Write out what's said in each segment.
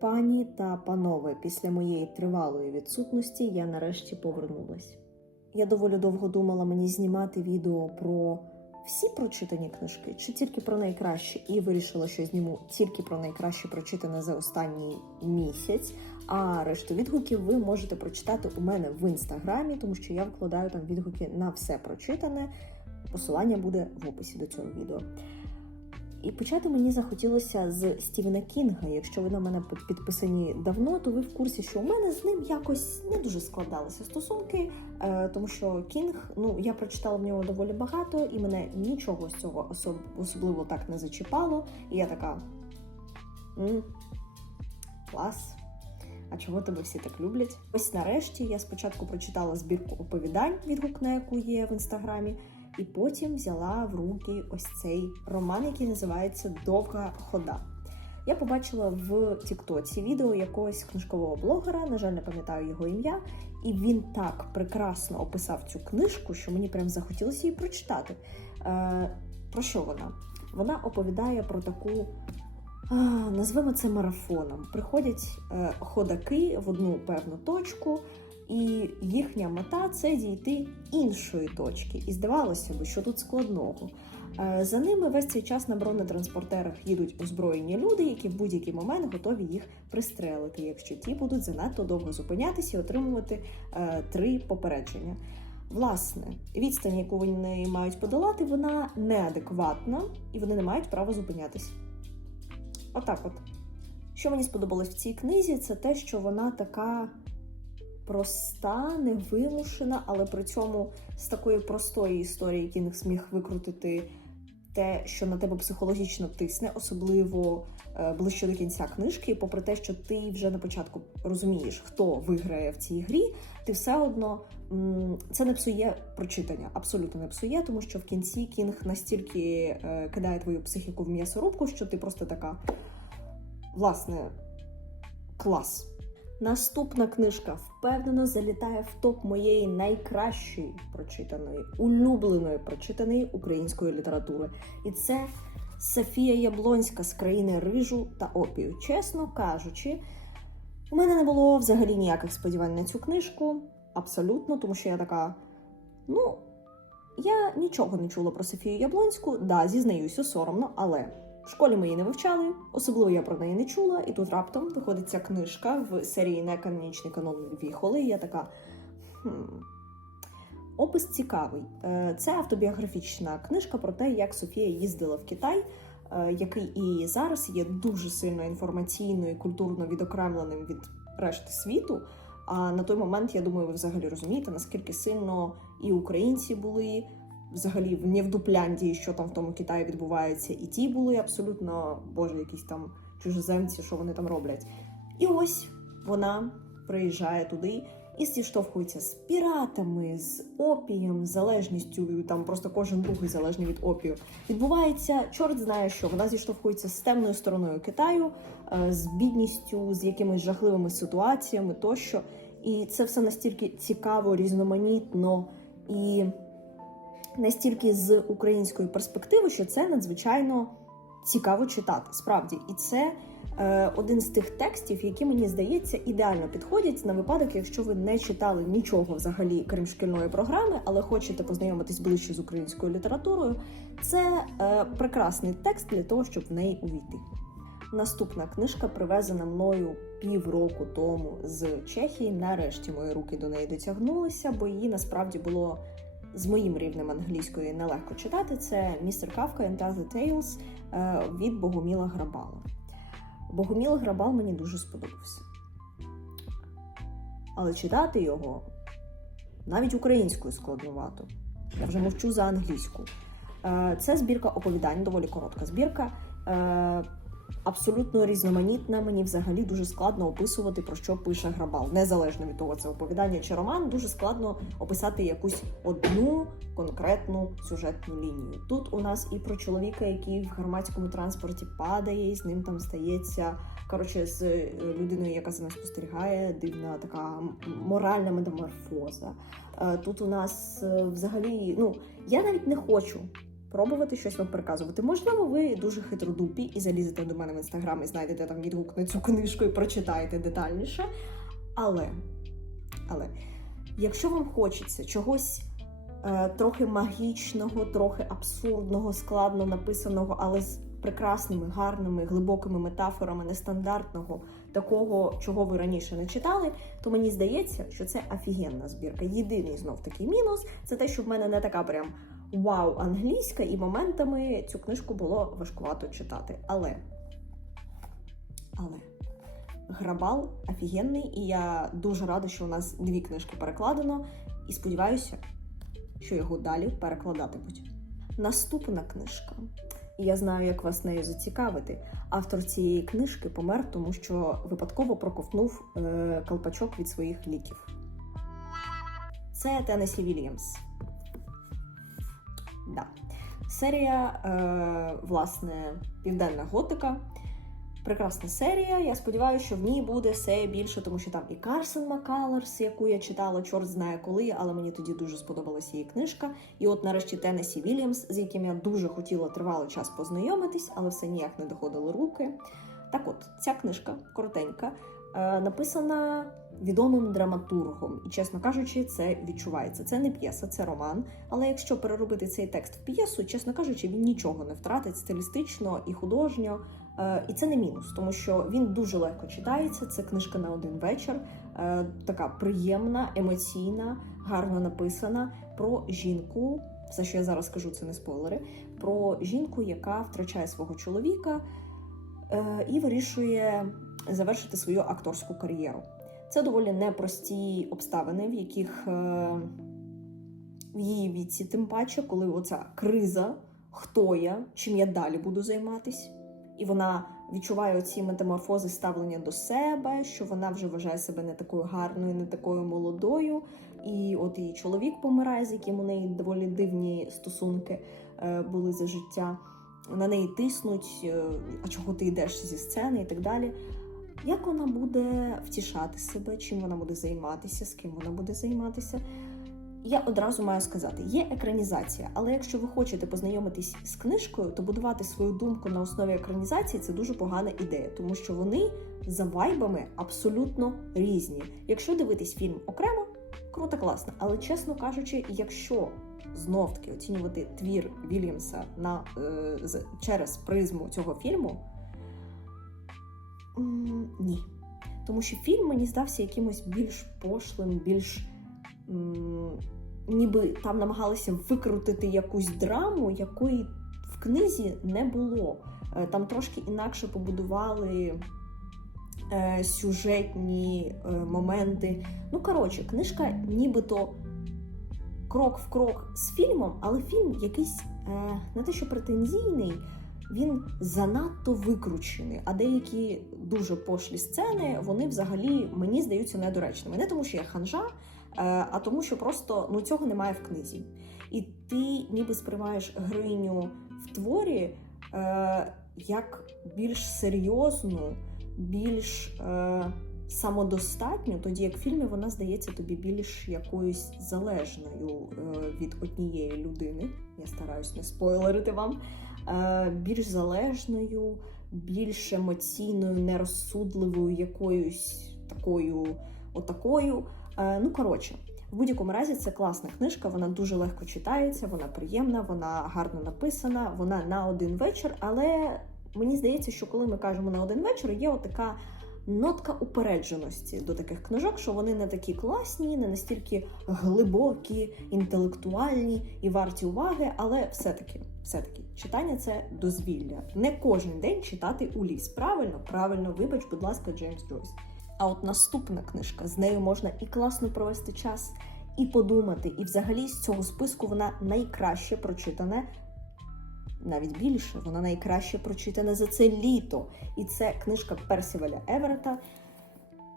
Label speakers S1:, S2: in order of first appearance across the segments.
S1: Пані та панове, після моєї тривалої відсутності я нарешті повернулась. Я доволі довго думала мені знімати відео про всі прочитані книжки, чи тільки про найкраще, і вирішила, що зніму тільки про найкраще прочитане за останній місяць. А решту відгуків ви можете прочитати у мене в інстаграмі, тому що я вкладаю там відгуки на все прочитане. Посилання буде в описі до цього відео. І почати мені захотілося з Стівена Кінга. Якщо ви на мене підписані давно, то ви в курсі, що у мене з ним якось не дуже складалися стосунки, е, тому що Кінг, ну я прочитала в нього доволі багато, і мене нічого з цього особ- особливо так не зачіпало. І я така м клас. А чого тебе всі так люблять? Ось нарешті я спочатку прочитала збірку оповідань, відгук на яку є в інстаграмі. І потім взяла в руки ось цей роман, який називається Довга хода. Я побачила в Тіктоці відео якогось книжкового блогера, на жаль, не пам'ятаю його ім'я, і він так прекрасно описав цю книжку, що мені прям захотілося її прочитати. Е, про що вона? Вона оповідає про таку. А, назвемо це марафоном. Приходять е, ходаки в одну певну точку, і їхня мета це дійти іншої точки. І здавалося б, що тут складного. Е, За ними весь цей час на бронетранспортерах їдуть озброєні люди, які в будь-який момент готові їх пристрелити, якщо ті будуть занадто довго зупинятися і отримувати е, три попередження. Власне, відстань, яку вони мають подолати, вона неадекватна, і вони не мають права зупинятися. Отак от. Що мені сподобалось в цій книзі, це те, що вона така проста, невимушена, але при цьому з такої простої історії Кінг зміг викрутити те, що на тебе психологічно тисне, особливо е, ближче до кінця книжки. Попри те, що ти вже на початку розумієш, хто виграє в цій грі, ти все одно це не псує прочитання, абсолютно не псує, тому що в кінці Кінг настільки е, кидає твою психіку в м'ясорубку, що ти просто така, власне, клас. Наступна книжка впевнено залітає в топ моєї найкращої прочитаної, улюбленої прочитаної української літератури. І це Софія Яблонська з країни рижу та опію. Чесно кажучи, у мене не було взагалі ніяких сподівань на цю книжку. Абсолютно, тому що я така. Ну, я нічого не чула про Софію Яблонську. Да, зізнаюся, соромно, але. В школі ми її не вивчали, особливо я про неї не чула, і тут раптом виходить ця книжка в серії Неканонічний канон Віхоли, я така. Хм. Опис цікавий. Е, Це автобіографічна книжка про те, як Софія їздила в Китай, е, який і зараз є дуже сильно інформаційно і культурно відокремленим від решти світу. А на той момент, я думаю, ви взагалі розумієте, наскільки сильно і українці були взагалі не в Дупляндії, що там в тому Китаї відбувається, і ті були абсолютно, боже, якісь там чужоземці, що вони там роблять. І ось вона приїжджає туди і зіштовхується з піратами, з опієм, з залежністю. Там просто кожен другий залежний від опію. Відбувається, чорт знає, що вона зіштовхується з темною стороною Китаю, е, з бідністю, з якимись жахливими ситуаціями тощо. І це все настільки цікаво, різноманітно і настільки з української перспективи, що це надзвичайно цікаво читати. Справді, і це е, один з тих текстів, які мені здається ідеально підходять на випадок, якщо ви не читали нічого взагалі крім шкільної програми, але хочете познайомитись ближче з українською літературою. Це е, прекрасний текст для того, щоб в неї увійти. Наступна книжка привезена мною півроку тому з Чехії. Нарешті мої руки до неї дотягнулися, бо її насправді було з моїм рівнем англійської нелегко читати. Це Містер Кавка and Other Tales е, від Богоміла Грабала. Богоміл Грабал мені дуже сподобався. Але читати його навіть українською складновато. Я вже мовчу за англійську. Е, Це збірка оповідань, доволі коротка збірка. Абсолютно різноманітна. Мені взагалі дуже складно описувати, про що пише Грабал. Незалежно від того, це оповідання чи роман, дуже складно описати якусь одну конкретну сюжетну лінію. Тут у нас і про чоловіка, який в громадському транспорті падає, і з ним там стається коротше з е, людиною, яка за ним спостерігає, дивна така моральна метаморфоза. Е, Тут у нас е, взагалі, ну я навіть не хочу пробувати щось вам переказувати. Можливо, ви дуже хитродупі і залізете до мене в інстаграм і знайдете там відгук на цю книжку і прочитаєте детальніше. Але, але, якщо вам хочеться чогось е, трохи магічного, трохи абсурдного, складно написаного, але з прекрасними, гарними, глибокими метафорами нестандартного, такого, чого ви раніше не читали, то мені здається, що це офігенна збірка. Єдиний знов такий мінус це те, що в мене не така прям вау англійська, і моментами цю книжку було важкувато читати. Але, але Грабал офігенний, і я дуже рада, що у нас дві книжки перекладено, і сподіваюся, що його далі перекладатимуть. Наступна книжка. І я знаю, як вас нею зацікавити. Автор цієї книжки помер, тому що випадково проковтнув е, колпачок від своїх ліків. Це Теннесі Вільямс. Да. Серія, е, власне, Південна Готика. Прекрасна серія. Я сподіваюся, що в ній буде все більше, тому що там і Карсен Макалерс, яку я читала, чорт знає коли, але мені тоді дуже сподобалася її книжка. І от нарешті Теннесі Вільямс, з яким я дуже хотіла тривалий час познайомитись, але все ніяк не доходило руки. Так от, ця книжка коротенька, написана відомим драматургом, і, чесно кажучи, це відчувається. Це не п'єса, це роман. Але якщо переробити цей текст в п'єсу, чесно кажучи, він нічого не втратить стилістично і художньо. Е, І це не мінус, тому що він дуже легко читається. Це книжка на один вечір, е, така приємна, емоційна, гарно написана про жінку. Все, що я зараз скажу, це не спойлери. Про жінку, яка втрачає свого чоловіка е, і вирішує завершити свою акторську кар'єру. Це доволі непрості обставини, в яких е, в її віці, тим паче, коли оця криза, хто я, чим я далі буду займатись, і вона відчуває ці метаморфози ставлення до себе, що вона вже вважає себе не такою гарною, не такою молодою. І от її чоловік помирає, з яким у неї доволі дивні стосунки е, були за життя. На неї тиснуть, е, а чого ти йдеш зі сцени і так далі. Як вона буде втішати себе, чим вона буде займатися, з ким вона буде займатися? Я одразу маю сказати, є екранізація, але якщо ви хочете познайомитись з книжкою, то будувати свою думку на основі екранізації це дуже погана ідея, тому що вони за вайбами абсолютно різні. Якщо дивитись фільм окремо, круто, класно. Але чесно кажучи, якщо знов таки оцінювати твір Вільямса на е, через призму цього фільму, ні. Тому що фільм мені здався якимось більш пошлим, більш. ніби там намагалися викрутити якусь драму, якої в книзі не було. Е, Там трошки інакше побудували е, сюжетні е, моменти. Ну, коротше, книжка нібито крок в крок з фільмом, але фільм якийсь не те, що претензійний, він занадто викручений. А деякі дуже пошлі сцени вони взагалі мені здаються недоречними. Не тому, що я ханжа, е, а тому, що просто ну цього немає в книзі. І ти ніби сприймаєш гриню в творі е, як більш серйозну, більш е, самодостатню, тоді як в фільмі вона здається тобі більш якоюсь залежною е, від однієї людини. Я стараюсь не спойлерити вам. Е, більш залежною, більш емоційною, нерозсудливою, якоюсь такою, отакою. Е, ну, коротше, в будь-якому разі це класна книжка, вона дуже легко читається, вона приємна, вона гарно написана, вона на один вечір. Але мені здається, що коли ми кажемо на один вечір, є отака нотка упередженості до таких книжок, що вони не такі класні, не настільки глибокі, інтелектуальні і варті уваги, але все-таки, все-таки, читання це дозвілля. Не кожен день читати у ліс. Правильно, правильно, вибач, будь ласка, Джеймс Джойс. А от наступна книжка, з нею можна і класно провести час, і подумати. І взагалі з цього списку вона найкраще прочитана, навіть більше, вона найкраще прочитана за це літо. І це книжка Персіваля Еверета.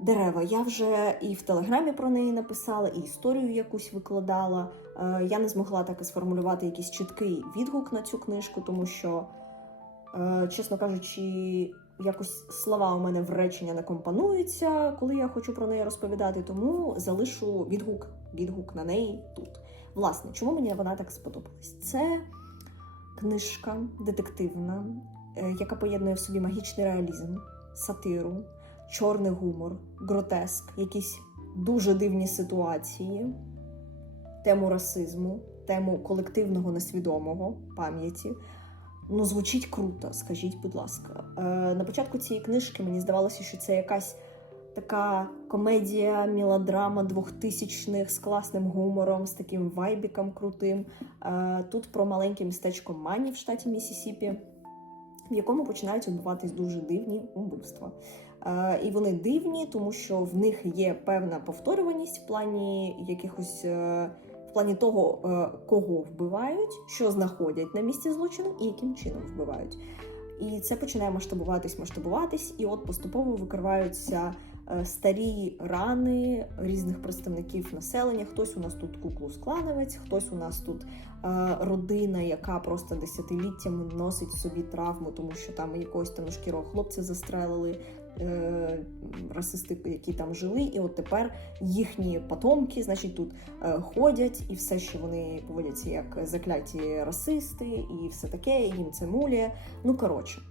S1: Дерева. Я вже і в телеграмі про неї написала, і історію якусь викладала. Е, Я не змогла так і сформулювати якийсь чіткий відгук на цю книжку, тому що, е, чесно кажучи, якось слова у мене в речення не компонуються, коли я хочу про неї розповідати, тому залишу відгук, відгук на неї тут. Власне, чому мені вона так сподобалась? Це книжка детективна, е, яка поєднує в собі магічний реалізм, сатиру, чорний гумор, гротеск, якісь дуже дивні ситуації, тему расизму, тему колективного несвідомого пам'яті. Ну, звучить круто, скажіть, будь ласка. Е, на початку цієї книжки мені здавалося, що це якась така комедія, мелодрама двохтисячних з класним гумором, з таким вайбіком крутим. Е, тут про маленьке містечко Мані в штаті Місісіпі, в якому починають відбуватись дуже дивні вбивства. Е, і вони дивні, тому що в них є певна повторюваність в плані якихось. е, в плані того, кого вбивають, що знаходять на місці злочину і яким чином вбивають. І це починає масштабуватись, масштабуватись, і от поступово викриваються старі рани різних представників населення. Хтось у нас тут куклус-клановець, хтось у нас тут е, родина, яка просто десятиліттями носить собі травму, тому що там якогось там шкірого хлопця застрелили. е, Расисти, які там жили, і от тепер їхні потомки, значить, тут е, ходять, і все, що вони поводяться як закляті расисти, і все таке, їм це муляє. Ну коротше,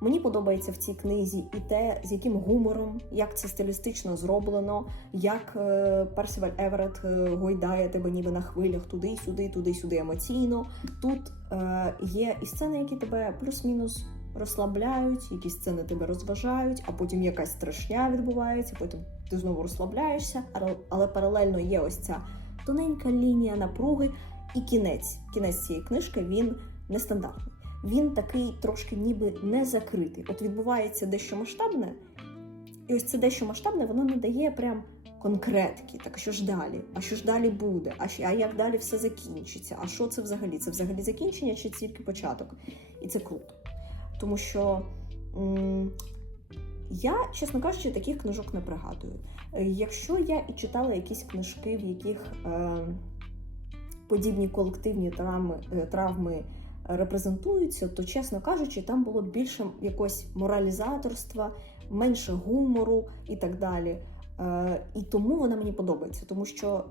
S1: мені подобається в цій книзі і те, з яким гумором, як це стилістично зроблено, як е, Персиваль Еверет е, гойдає тебе ніби на хвилях туди-сюди, туди-сюди емоційно. Тут е, є і сцени, які тебе плюс-мінус. Розслабляють, які сцени тебе розважають, а потім якась страшня відбувається, потім ти знову розслабляєшся, але паралельно є ось ця тоненька лінія напруги, і кінець. Кінець цієї книжки він нестандартний. Він такий трошки ніби не закритий. От відбувається дещо масштабне, і ось це дещо масштабне, воно не дає прям конкретки. Так що ж далі? А що ж далі буде? А, а як далі все закінчиться? А що це взагалі? Це взагалі закінчення чи тільки початок? І це круто. Тому що. м, я, чесно кажучи, таких книжок не пригадую. Якщо я і читала якісь книжки, в яких е, подібні колективні травми, е, травми репрезентуються, то, чесно кажучи, там було більше якогось моралізаторства, менше гумору і так далі. Е, і тому вона мені подобається, тому що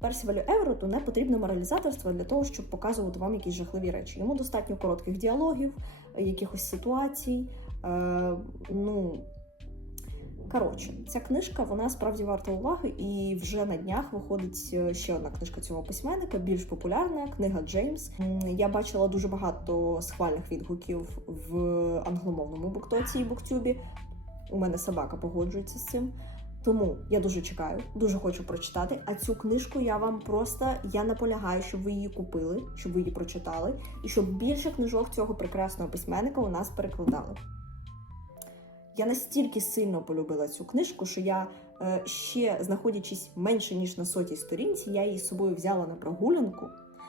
S1: Персівалю Евероту не потрібно моралізаторство для того, щоб показувати вам якісь жахливі речі. Йому достатньо коротких діалогів, якихось ситуацій. Е, ну, Коротше, ця книжка вона справді варта уваги, і вже на днях виходить е, ще одна книжка цього письменника, більш популярна книга Джеймс. Я бачила дуже багато схвальних відгуків в англомовному буктоці і буктюбі. У мене собака погоджується з цим. Тому я дуже чекаю, дуже хочу прочитати. А цю книжку я вам просто я наполягаю, щоб ви її купили, щоб ви її прочитали, і щоб більше книжок цього прекрасного письменника у нас перекладали. Я настільки сильно полюбила цю книжку, що я е, ще знаходячись менше ніж на сотій сторінці, я її з собою взяла на прогулянку.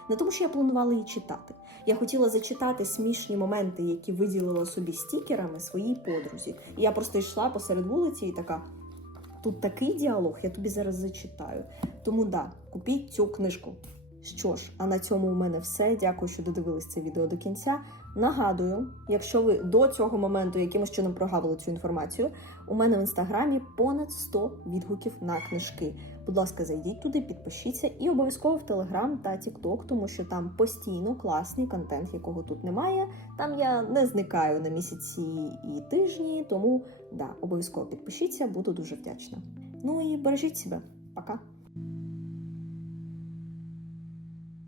S1: Не тому, що я планувала її читати. Я хотіла зачитати смішні моменти, які виділила собі стікерами своїй подрузі. І я просто йшла посеред вулиці і така: тут такий діалог, я тобі зараз зачитаю. Тому да, купіть цю книжку. Що ж, а на цьому у мене все. Дякую, що додивились це відео до кінця. Нагадую, якщо ви до цього моменту якимось чином прогавили цю інформацію, у мене в інстаграмі понад 100 відгуків на книжки. Будь ласка, зайдіть туди, підпишіться і обов'язково в Телеграм та Тікток, тому що там постійно класний контент, якого тут немає. Там я не зникаю на місяці і тижні, тому да, обов'язково підпишіться, буду дуже вдячна. Ну і бережіть себе. Пока.